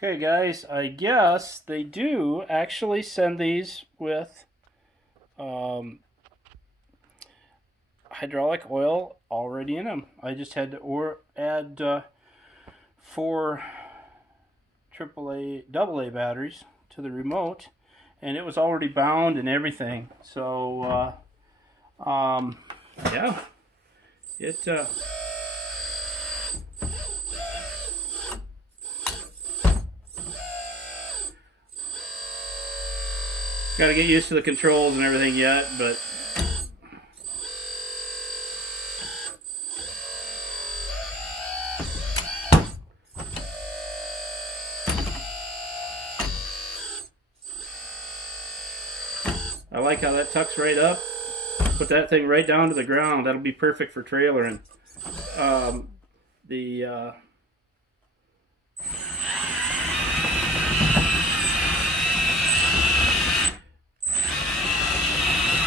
Okay guys, I guess they do actually send these with hydraulic oil already in them. I just had to add 4 AAA, AA batteries to the remote, and it was already bound and everything. So yeah, it got to get used to the controls and everything yet, but I like how that tucks right up. Put that thing right down to the ground. That'll be perfect for trailering.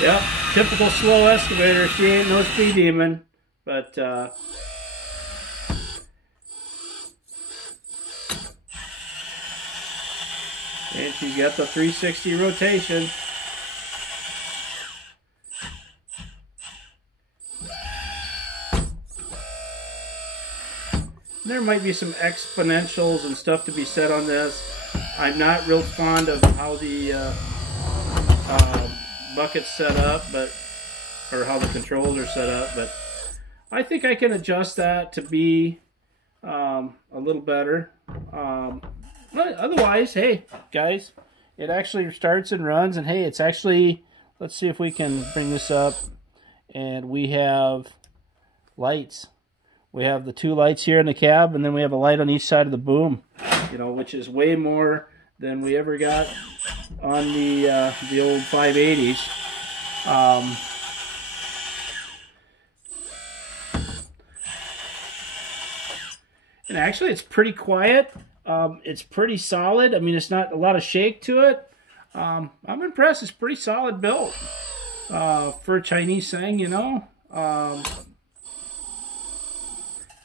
Yep, typical slow excavator. She ain't no speed demon, but and she's got the 360 rotation. There might be some exponentials and stuff to be said on this. I'm not real fond of how the bucket's set up, or how the controls are set up, but I think I can adjust that to be a little better. But otherwise, hey guys, it actually starts and runs, and hey, it's actually, let's see if we can bring this up, and we have lights. We have the 2 lights here in the cab, and then we have a light on each side of the boom, you know, which is way more than we ever got on the old 580s. And actually, it's pretty quiet. It's pretty solid. I mean, it's not a lot of shake to it. I'm impressed. It's pretty solid built for a Chinese thing, you know.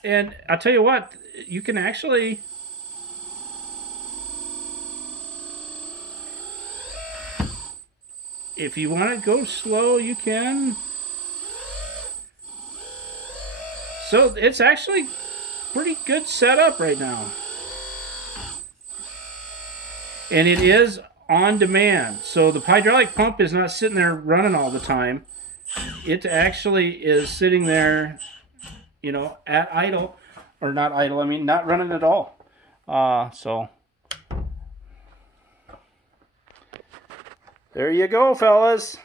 And I'll tell you what, you can actually, if you want to go slow, you can. So it's actually pretty good setup right now. And it is on demand. So the hydraulic pump is not sitting there running all the time. It actually is sitting there, you know, at idle, or not idle, I mean not running at all. So there you go, fellas.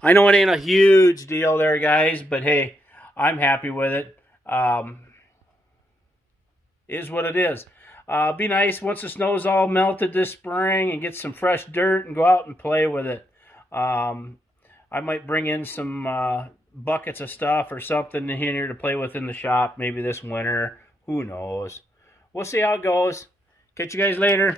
I know it ain't a huge deal there, guys, but hey, I'm happy with it. Is what it is. Be nice once the snow's all melted this spring and get some fresh dirt and go out and play with it. I might bring in some buckets of stuff or something in here to play with in the shop maybe this winter. Who knows? We'll see how it goes. Catch you guys later.